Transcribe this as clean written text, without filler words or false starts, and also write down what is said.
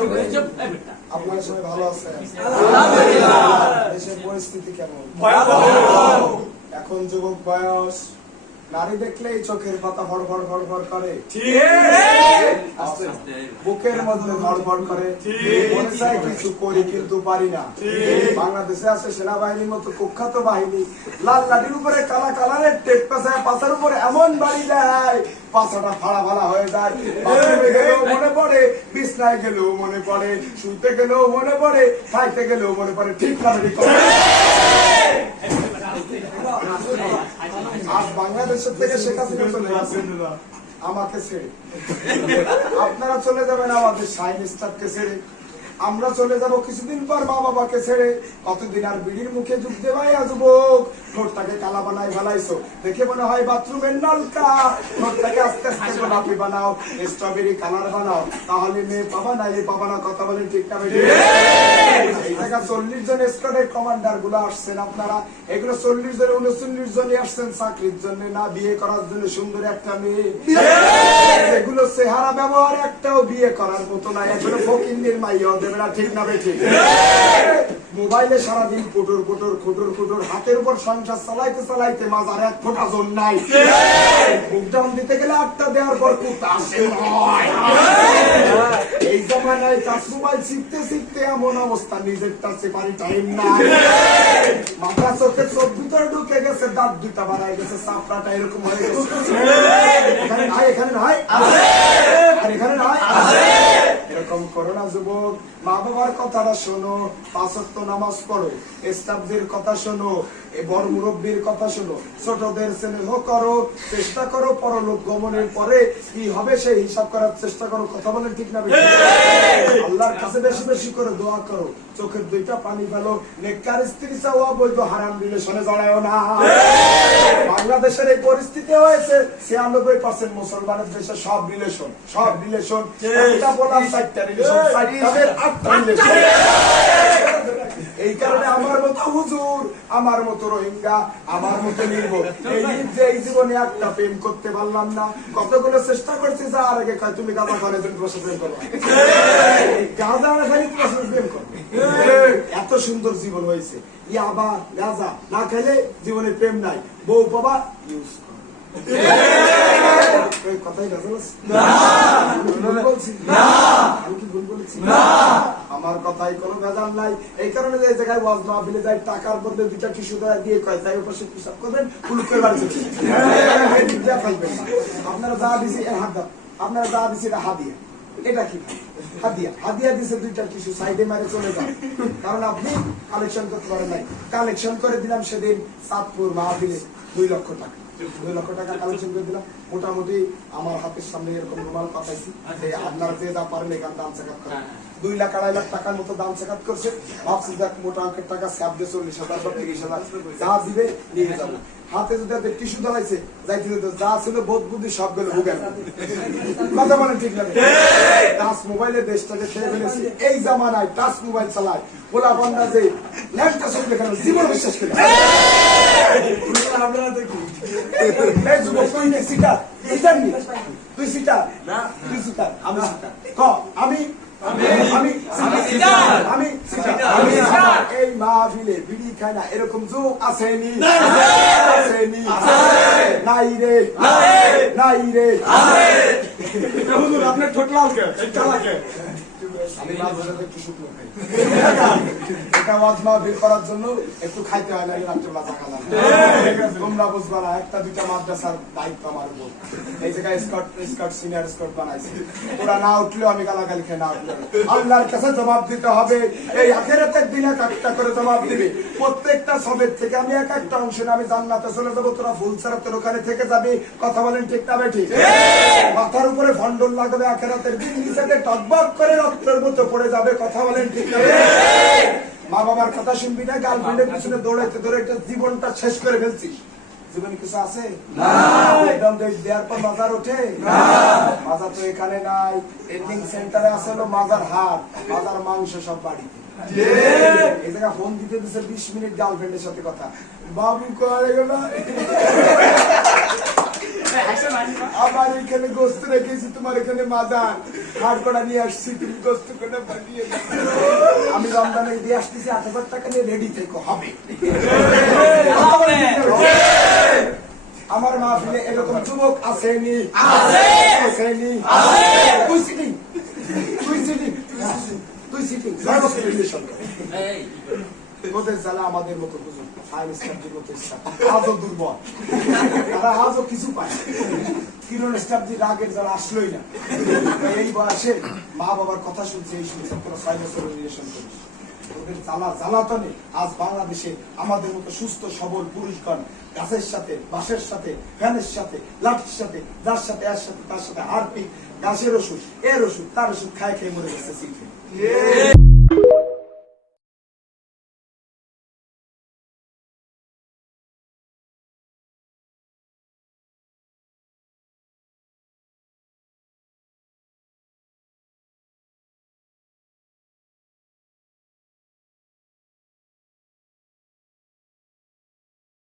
আপনারা সবাই ভালো আছেন? দেশের পরিস্থিতি কেমন? এখন যুবক বয়স, নারী দেখলেই চোখের পাতা ফড়ফড় ফড়ফড় করে, বুকের মধ্যে ফড়ফড় করে, মনে চায় কিছু করি কিন্তু পারি না। বাংলাদেশে আছে সেনাবাহিনীর মতো কুখ্যাত বাহিনী, লাল লাঠির উপরে কালা কালারের টেপ পেঁচায় পাতার উপরে এমন বাড়ি দেয় পাছাটা ফাড়া ফাড়া হয়ে যায়। বাথরুমে গেলেও মনে পড়ে, বিছনায় গেলেও মনে পড়ে, শুতে গেলেও মনে পড়ে, খাইতে গেলেও মনে পড়ে। ঠিক না ঠিক? আজ বাংলাদেশের থেকে শেখ হাসিনা চলে গেছেন আমাকে ছেড়ে, আপনারা চলে যাবেন আমাদের শাইন স্টারকে ছেড়ে, আমরা চলে যাব কিছুদিন পর মা বাবাকে ছেড়ে। কতদিন আর বিড়ির মুখে যুগ দেবাই যুবক, ঠোঁটটাকে কালা বানাই ফেলাইছো, দেখে মনে হয় বাথরুমের নলকা। ঠোঁটটাকে আস্তে আস্তে গোলাপি বানাও, স্ট্রবেরি কালার বানাও, তাহলে মেয়ে পাবা না, এই পাবা না। কথা বলেন ঠিক না? এই জায়গা 40 জন স্কোয়াডের কমান্ডার গুলো আসছেন আপনারা, এগুলো 40 জন 39 জনই আসছেন চাকরির জন্য না, বিয়ে করার জন্য। সুন্দর একটা মেয়ে, এগুলো চেহারা ব্যবহার একটাও বিয়ে করার মতো না, এগুলো ফকিন্নির মাইয়া দেবে না। ঠিক না বেঠিক? মোবাইলে সারাদিন কুটুর কুটুর খুটুর খুটুর, হাতের উপর সংসার চালাইতে চালাইতে মাজার এক ফোঁটা জোর নাই। বুকডাউন দিতে গেলে 8টা দেওয়ার পর কুত্তা আসে। এই জমানায় টাচ মোবাইল শিখতে শিখতে এমন অবস্থা, নিজের টাচে পারি টাইম নাই। মাথা চোখে চোখ ভিতরে ঢুকে গেছে, দাঁত দুটা বাড়ায় গেছে, চাপড়াটা এরকম হয়ে গেছে। এখানে নাই, এখানে নাই, আর এখানে নাই। এরকম করো না যুবক, মা বাবার কথাটা শোনো, 5 ওয়াক্ত নামাজ পড়ো, স্টাফদের কথা শোনো, বড় মুরব্বীর কথা শোনো, ছোটদের স্নেহ করো, চেষ্টা করো পরলোক গমনের পরে কি হবে সেই হিসাব করার চেষ্টা করো। কথা বলেন ঠিক না? আল্লাহর কাছে বেশি বেশি করে দোয়া করো, চোখের 2টা পানি ফেলো, নেককার স্ত্রী চাও, অবৈধ হারাম রিলেশনে জড়ায়ও না। বাংলাদেশের এই পরিস্থিতি হয়েছে, 96% মুসলমানের দেশে সব রিলেশন, সব রিলেশন। এটা বললাম 4টা রিলেশন, 4টাদের 8টা রিলেশন। এই কারণে আমার মতো হুজুর, আমার মতো রোহিঙ্গা, আমার মতো নির্ভর, এই জীবনে একটা প্রেম করতে পারলাম না। কতগুলো চেষ্টা করছি, যার আগে কয় তুমি গাঁজা করে তুমি বসে প্রেম করো, গাঁজা খালি বসে প্রেম করো। এত সুন্দর জীবন হয়েছে, ইয়াবা গাঁজা না খেলে জীবনে প্রেম নাই, বউ বাবা ইউজ করো। কথাই আমার কথাই কোনো ভেজাল নাই। এই কারণে যে জায়গায় ওয়াজ মাহফিলে যায়, টাকার বদলে 2টা টিস্যু দিয়ে কয় তাই পাশে পিসাব করবেন, কুলুক করে বাড়ি আপনারা যা দিছি হাত দাও, আপনারা যা দিছি এটা হাদিয়া। এটা কি হাদিয়া? হাদিয়া দিছে 2টা টিস্যু, সাইডে মারে চলে যান, কারণ আপনি কালেকশন করতে পারেন নাই। কালেকশন করে দিলাম সেদিন চাঁদপুর মাহফিলে 2 লক্ষ টাকা, 2 লক্ষ টাকা কালেকশন করে দিলাম। মোটামুটি আমার হাতের সামনে এরকম রুমাল পাঠাইছি, আপনারা যে যা পারেন এখানে দাম চেকাত করেন। 2 লাখ 2.5 লাখ টাকার মতো দাম চেকাত করছে। ভাবছি দেখ মোটা অঙ্কের টাকা স্যাপ দিয়ে 40,000 বা 30,000 যা দিবে নিয়ে যাবো। হাতে যদি টিস্যু দাঁড়াইছে যাইতে যা ছিল বোধ বুদ্ধি সব গেল ভুগে। কথা বলেন ঠিক না? টাচ মোবাইলে দেশটাকে খেয়ে ফেলেছি। এই জামানায় টাচ মোবাইল চালায় বলা বন্ধা যে ল্যাপটা চলবে কেন, জীবন বিশ্বাস করে তুই সিটার না, তুই সিটার, আমি সিটার। আমি এই মাহফিলে বিড়ি খায় না এরকম যুগ আসেনি, নাই রে, নাই রে। আপনার ঠোঁট লাল কে? আমি একটু শুকনো খাই, এটা ওয়াজ মাহফিল করার জন্য একটু খাইতে হয় না, রাত্রেবেলা চা খালাম। তোমরা বুঝবা না, 1টা-2টা মাদ্রাসার দায়িত্ব আমার উপর। এই জায়গায় স্কট সিনিয়র স্কট বানাইছি, ওরা না উঠলেও আমি গালাগালি খেয়ে না উঠলে আল্লাহর কাছে জবাব দিতে হবে। এই আখিরাতের দিনে একটা করে জবাব দিবে, প্রত্যেকটা সবের থেকে আমি একটা অংশ আমি জান্নাতে চলে যাবো, তোরা ফুল ছাড়া তোর ওখানে থেকে যাবি। কথা বলেন ঠিক না বেঠিক? মাথার উপরে ভন্ডল লাগবে, আখিরাতের দিন নিচেতে টকবক করে রক্তের মতো পড়ে যাবে। কথা বলেন ঠিক না? মা বাবার কথা শুনবি না, গার্লফ্রেন্ডের পিছনে দৌড়াইতে দৌড়াইতে জীবনটা শেষ করে ফেলছিস। জীবনে কিছু আছে না, একদম দেওয়ার পর মাজার ওঠে না। মাজার তো এখানে নাই, ট্রেনিং সেন্টারে আছে হলো মাজার হাট, মাজার মাংস সব বাড়িতে। এই জায়গা ফোন দিতে দিচ্ছে 20 মিনিট গার্লফ্রেন্ডের সাথে কথা, বাবু করে গেল আমার এখানে গোস্ত রেখেছি, তোমার এখানে মাজার। হাড় কড়া নিয়ে আসছি, তুমি কষ্ট করে বানিয়ে দাও। আমি রমজানে দিয়ে আসতেছি 8,000 টাকা নিয়ে রেডি থেকে হবে। আমার মাহফিলে এরকম যুবক আসেনি? আসেনি? তুই সিটিং, তুই সিটিং, তুই সিটিং। ওদের জ্বালা আমাদের মতো বুঝুন, ফায়ার স্টাফদের মতো স্টাফ আজও দুর্বল, তারা আজও কিছু পায়। কিরণ স্টাফদের রাগের জ্বালা আসলোই না। এই বয়সে মা বাবার কথা শুনছে, এই শুনছে তোরা 6 বছর রিলেশন করিস। ওদের জ্বালাতনে আজ বাংলাদেশে আমাদের মতো সুস্থ সবল পুরুষগণ গাছের সাথে, বাঁশের সাথে, ফ্যানের সাথে, লাঠির সাথে, যার সাথে এর সাথে তার সাথে হারপিক, গাছের ওষুধ, এর ওষুধ, তার ওষুধ খায় খেয়ে মরে গেছে।